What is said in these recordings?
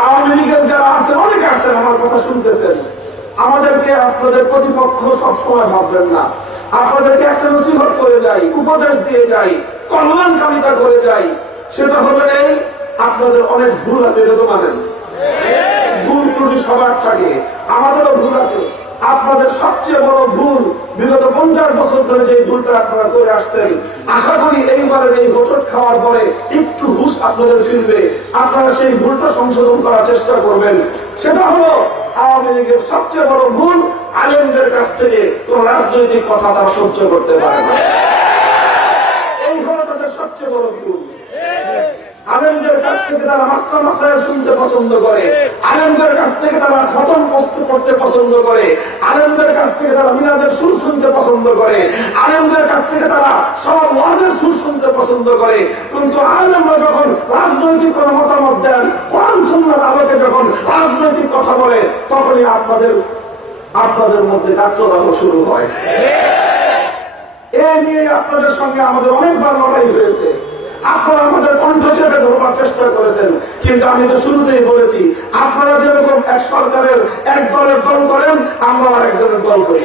আওয়ামী লীগের যারা আছেন, অনেক আছেন, আমার কথা শুনতেছেন। আমাদেরকে আপনাদের প্রতিপক্ষ সবসময় ভাববেন না। আপনাদেরকে একটা নসিহত করে যাই, উপদেশ দিয়ে যাই কল্যাণকামিতা করে যাই। সেটা হলো এই, আপনাদের অনেক ভুল আছে, এটা তো মানেন। ভুল ত্রুটি সবার থাকে। আমাদেরও ভুল আছে আপনাদের সবচেয়ে বড় ভুল বিগত পঞ্চাশ বছর ধরে যে ভুলটা আপনারা করে আসছেন, আশা করি এইবারের এই হোচট খাওয়ার পরে একটু হুশ আপনাদের ফিরবে। আপনারা সেই ভুলটা সংশোধন করার চেষ্টা করবেন। সেটা হলো আওয়ামী লীগের সবচেয়ে বড় ভুল, আলেমদের কাছ থেকে কোন রাজনৈতিক কথা তারা সহ্য করতে পারে না। এই হলো তাদের সবচেয়ে বড় ভুল। আলেমদের কাছ থেকে তারা মাস্তা মাসায় শুনতে পছন্দ করে। আলেমদের কাছ থেকে তারা খতম করতে পছন্দ করে। আলেমদের কাছ থেকে তারা মিনাদের সুর শুনতে পছন্দ করে, আলেমদের কাছ থেকে তারা সব ওয়াজের সুর শুনতে পছন্দ করে। কিন্তু আলেমরা যখন রাজনৈতিক কোন মতামত দেন, কোরআন সুন্দর আলোকে যখন রাজনৈতিক কথা বলে, তখনই আপনাদের আপনাদের মধ্যে ডাক্তার শুরু হয়। এ নিয়ে আপনাদের সঙ্গে আমাদের অনেকবার লড়াই হয়েছে। আপনারা আমাদের কণ্ঠ চেপে ধরবার চেষ্টা করেছেন কিন্তু আমি তো শুরুতেই বলেছি, আপনারা যেরকম এক সরকারের এক দল করেন আমরা আর একজনের দল করি।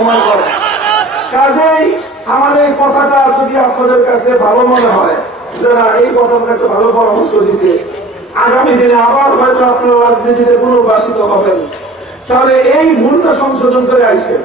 সময় করে। কাজেই আমার এই কথাটা যদি আপনাদের কাছে ভালো মনে হয়, যারা এই কথাটা একটা ভালো পরামর্শ দিছে, আগামী দিনে আবার হয়তো আপনারা রাজনীতিতে পুনর্বাসিত হবেন। তাহলে এই ভুলটা সংশোধন করে আইসেন